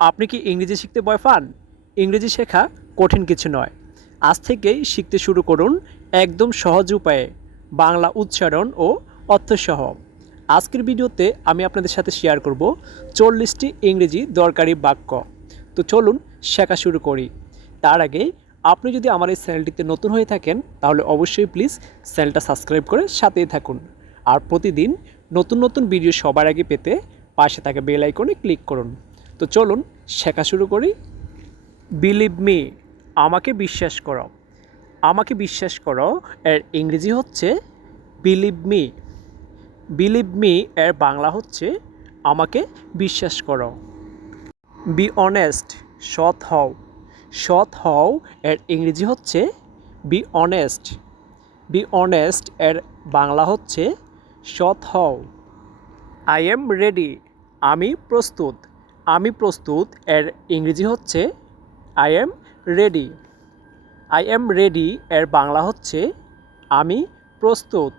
আপনি কি ইংরেজি শিখতে ভয় পান? ইংরেজি শেখা কঠিন কিছু নয়। আজ থেকেই শিখতে শুরু করুন একদম সহজ উপায়ে, বাংলা উচ্চারণ ও অর্থসহ। আজকের ভিডিওতে আমি আপনাদের সাথে শেয়ার করব 40টি ইংরেজি দরকারি বাক্য। তো চলুন শেখা শুরু করি। তার আগে আপনি যদি আমার এই চ্যানেলটিতে নতুন হয়ে থাকেন তাহলে অবশ্যই প্লিজ চ্যানেলটা সাবস্ক্রাইব করে সাথেই থাকুন। আর প্রতিদিন নতুন নতুন ভিডিও সবার আগে পেতে পাশে থাকা বেল আইকনে ক্লিক করুন। তো চলুন শেখা শুরু করি। বিলিভ মি, আমাকে বিশ্বাস করো। আমাকে বিশ্বাস করো এর ইংরেজি হচ্ছে বিলিভ মি। বিলিভ মি এর বাংলা হচ্ছে আমাকে বিশ্বাস করো। বি অনেস্ট, সৎ হও। সৎ হও এর ইংরেজি হচ্ছে বি অনেস্ট। বি অনেস্ট এর বাংলা হচ্ছে সৎ হও। আই এম রেডি, আমি প্রস্তুত। আমি প্রস্তুত এর ইংরেজি হচ্ছে I am ready. I am ready এর বাংলা হচ্ছে আমি প্রস্তুত।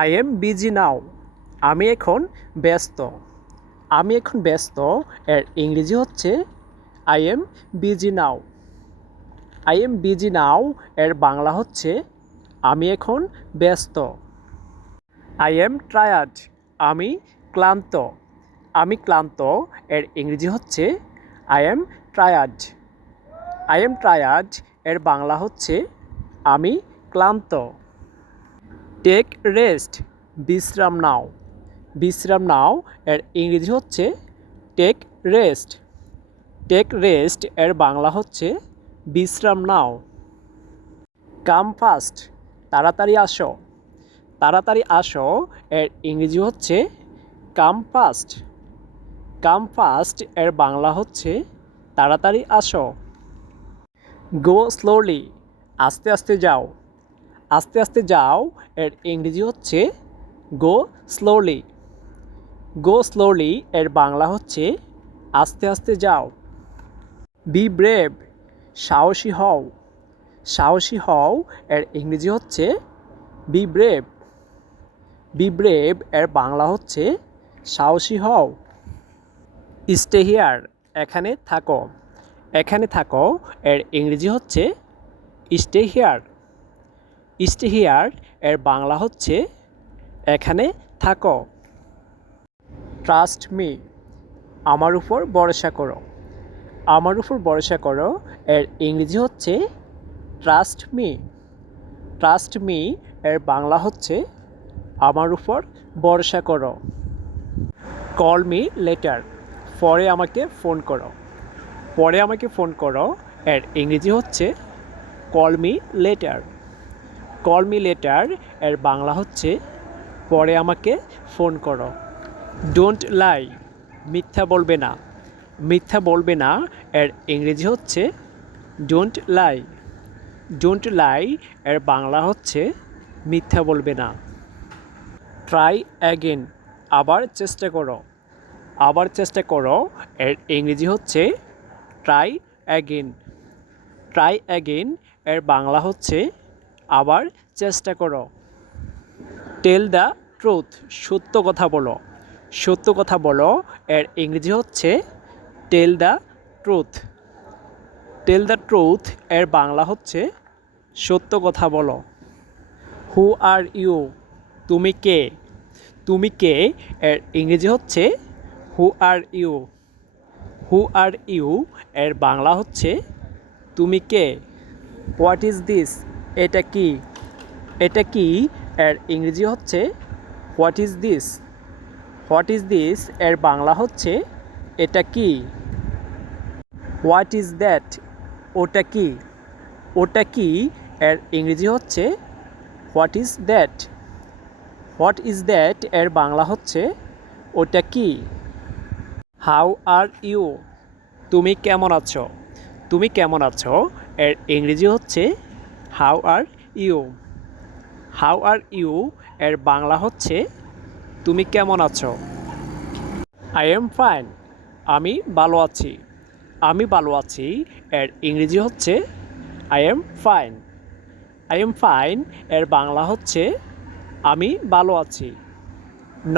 আই এম বিজি নাও, আমি এখন ব্যস্ত। আমি এখন ব্যস্ত এর ইংরেজি হচ্ছে I am busy now. I am busy now এর বাংলা হচ্ছে আমি এখন ব্যস্ত। আই এম টায়ার্ড, আমি ক্লান্ত। আমি ক্লান্ত এর ইংরেজি হচ্ছে I am tired. I am tired এর বাংলা হচ্ছে আমি ক্লান্ত। টেক রেস্ট, বিশ্রাম নাও। বিশ্রাম নাও এর ইংরেজি হচ্ছে টেক রেস্ট। টেক রেস্ট এর বাংলা হচ্ছে বিশ্রাম নাও। কাম ফাস্ট, তাড়াতাড়ি আসো। তাড়াতাড়ি আসো এর ইংরেজি হচ্ছে কাম ফাস্ট। কাম ফাস্ট এর বাংলা হচ্ছে তাড়াতাড়ি আসো। গো স্লোলি, আস্তে আস্তে যাও। আস্তে আস্তে যাও এর ইংরেজি হচ্ছে গো স্লোলি। গো স্লোলি এর বাংলা হচ্ছে আস্তে আস্তে যাও। বি ব্রেভ, সাহসী হও। সাহসী হও এর ইংরেজি হচ্ছে বি ব্রেভ। বি ব্রেভ এর বাংলা হচ্ছে সাহসী হও। স্টে হিয়ার, এখানে থাকো। এখানে থাকো এর ইংরেজি হচ্ছে স্টে হিয়ার। স্টে হিয়ার এর বাংলা হচ্ছে এখানে থাকো। ট্রাস্ট মি, আমার উপর ভরসা করো। আমার উপর ভরসা করো এর ইংরেজি হচ্ছে ট্রাস্ট মি। ট্রাস্ট মি এর বাংলা হচ্ছে আমার উপর ভরসা করো। কল মি লেটার, পরে আমাকে ফোন করো। পরে আমাকে ফোন করো এর ইংরেজি হচ্ছে call me letter. Call me letter এর বাংলা হচ্ছে পরে আমাকে ফোন করো। ডোন্ট লাই, মিথ্যা বলবে না। মিথ্যা বলবে না এর ইংরেজি হচ্ছে ডোন্ট লাই। ডোন্ট লাই এর বাংলা হচ্ছে মিথ্যা বলবে না। ট্রাই অ্যাগেন, আবার চেষ্টা করো। আবার চেষ্টা করো এর ইংরেজি হচ্ছে ট্রাই অ্যাগেন। ট্রাই অ্যাগেন এর বাংলা হচ্ছে আবার চেষ্টা করো। টেল দ্য ট্রুথ, সত্য কথা বলো। সত্য কথা বলো এর ইংরেজি হচ্ছে tell the truth. Tell the truth এর বাংলা হচ্ছে সত্য কথা বলো। হু আর ইউ, তুমি কে। তুমি কে এর ইংরেজি হচ্ছে হু are you. Who R you এর বাংলা হচ্ছে তুমি কে। হোয়াট ইজ দিস, এটা কি। এটা কি এর ইংরেজি হচ্ছে what is this. What is this এর বাংলা হচ্ছে এটা কি। হোয়াট ইজ দ্যাট, ওটা কি। ওটা কি এর ইংরেজি হচ্ছে what is that. What is that এর বাংলা হচ্ছে ওটা কি। হাউ আর ইউ, তুমি কেমন আছো। তুমি কেমন আছো এর ইংরেজি হচ্ছে how are you. How are you এর বাংলা হচ্ছে তুমি কেমন আছো। আই এম ফাইন, আমি ভালো আছি। আমি ভালো আছি এর ইংরেজি হচ্ছে I am fine. I am fine এর বাংলা হচ্ছে আমি ভালো আছি।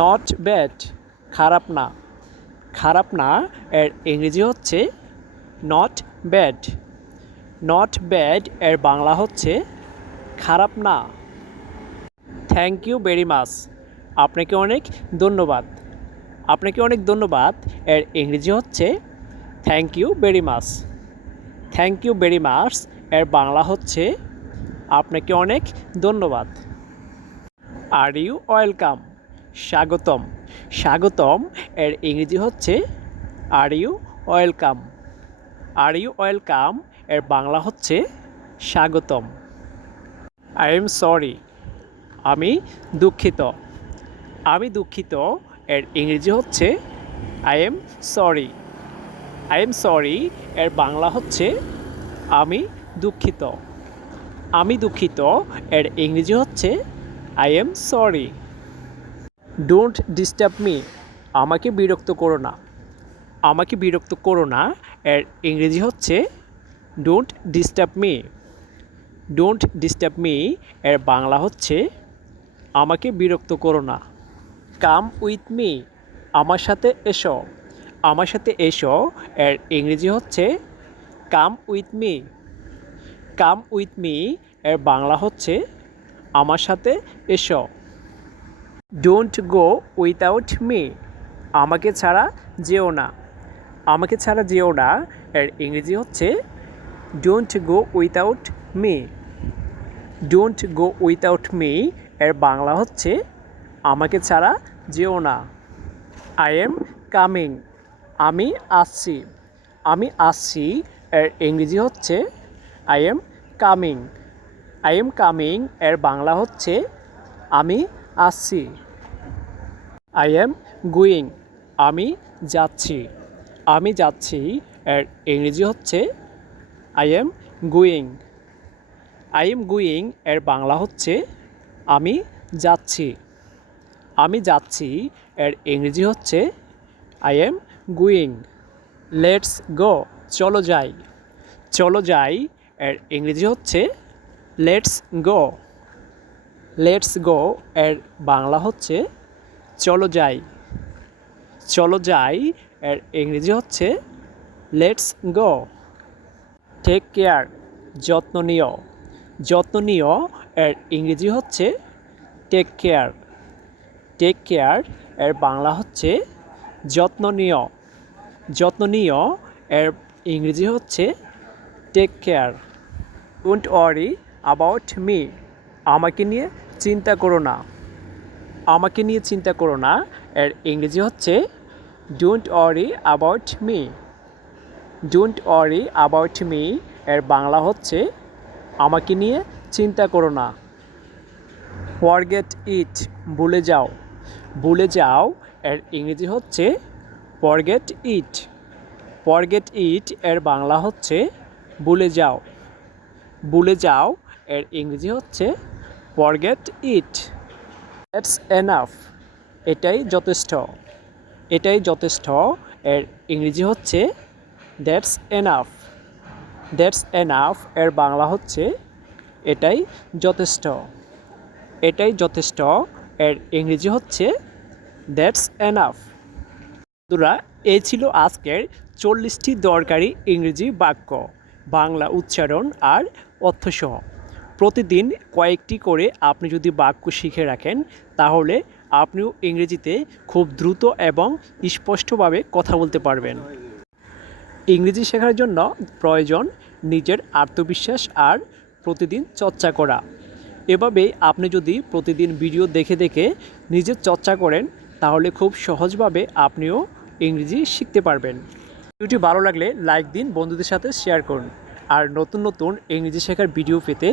নট ব্যাড, খারাপ না। খারাপ না এর ইংরেজি হচ্ছে নট ব্যাড। নট ব্যাড এর বাংলা হচ্ছে খারাপ না। থ্যাংক ইউ ভেরি মাচ, আপনাকে অনেক ধন্যবাদ। আপনাকে অনেক ধন্যবাদ এর ইংরেজি হচ্ছে thank you very much. Thank you very much এর বাংলা হচ্ছে আপনাকে অনেক ধন্যবাদ। আর ইউ ওয়েলকাম, স্বাগতম। স্বাগতম এর ইংরেজি হচ্ছে are you welcome. Are you welcome এর বাংলা হচ্ছে স্বাগতম। আই এম সরি, আমি দুঃখিত। আমি দুঃখিত এর ইংরেজি হচ্ছে I am sorry. I am sorry এর বাংলা হচ্ছে আমি দুঃখিত। আমি দুঃখিত এর ইংরেজি হচ্ছে I am sorry. Don't disturb me, আমাকে বিরক্ত করো না। আমাকে বিরক্ত করো না এর ইংরেজি হচ্ছে don't disturb me. Don't disturb me এর বাংলা হচ্ছে আমাকে বিরক্ত করো না। কাম উইথ মি, আমার সাথে এসো। আমার সাথে এসো এর ইংরেজি হচ্ছে come with me. Come with me এর বাংলা হচ্ছে আমার সাথে এসো। ডোন্ট গো উইথাউট মি, আমাকে ছাড়া যেও না। আমাকে ছাড়া যেও না এর ইংরেজি হচ্ছে don't go without me. Don't go without me এর বাংলা হচ্ছে আমাকে ছাড়া যেও না। আই এম কামিং, আমি আসছি। আমি আসছি এর ইংরেজি হচ্ছে I am coming. I am coming এর বাংলা হচ্ছে আমি আসছি। আই এম গোয়িং, আমি যাচ্ছি। আমি যাচ্ছি এর ইংরেজি হচ্ছে I am going. I am going এর বাংলা হচ্ছে আমি যাচ্ছি। আমি যাচ্ছি এর ইংরেজি হচ্ছে I am going. Let's go, চলো যাই। চলো যাই এর ইংরেজি হচ্ছে লেটস গো। লেটস গো এর বাংলা হচ্ছে চলো যাই। চলো যাই এর ইংরেজি হচ্ছে লেটস গো। টেক কেয়ার, যত্ন নিও। যত্ন নিও এর ইংরেজি হচ্ছে টেক কেয়ার। টেক কেয়ার এর বাংলা হচ্ছে যত্ন নিও। যত্ন নিও এর ইংরেজি হচ্ছে take care. Don't worry about me, আমাকে নিয়ে চিন্তা করো না। আমাকে নিয়ে চিন্তা করো না এর ইংরেজি হচ্ছে don't worry about me. Don't worry about me এর বাংলা হচ্ছে আমাকে নিয়ে চিন্তা করো না। ফরগেট ইট, ভুলে যাও। ভুলে যাও এর ইংরেজি হচ্ছে ফরগেট ইট। ফরগেট ইট এর বাংলা হচ্ছে ভুলে যাও। ভুলে যাও এর ইংরেজি হচ্ছে ফরগেট ইট। দ্যাটস এনাফ, এটাই যথেষ্ট। এটাই যথেষ্ট এর ইংরেজি হচ্ছে দ্যাটস এনাফ। দ্যাটস এনাফ এর বাংলা হচ্ছে এটাই যথেষ্ট। এটাই যথেষ্ট এর ইংরেজি হচ্ছে দ্যাটস এনাফ। বন্ধুরা, এই ছিল আজকের 40টি দরকারি ইংরেজি বাক্য, বাংলা উচ্চারণ আর অর্থসহ। প্রতিদিন কয়েকটি করে আপনি যদি বাক্য শিখে রাখেন তাহলে আপনিও ইংরেজিতে খুব দ্রুত এবং স্পষ্টভাবে কথা বলতে পারবেন। ইংরেজি শেখার জন্য প্রয়োজন নিজের আত্মবিশ্বাস আর প্রতিদিন চর্চা করা। এভাবেই আপনি যদি প্রতিদিন ভিডিও দেখে দেখে নিজের চর্চা করেন তাহলে খুব সহজভাবে আপনিও ইংরেজি শিখতে পারবেন। ভিডিওটি ভালো লাগলে লাইক দিন, বন্ধুদের সাথে শেয়ার করুন। আর নতুন নতুন ইংরেজি শেখার ভিডিও পেতে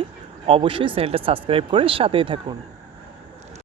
অবশ্যই চ্যানেলটা সাবস্ক্রাইব করে সাথেই থাকুন।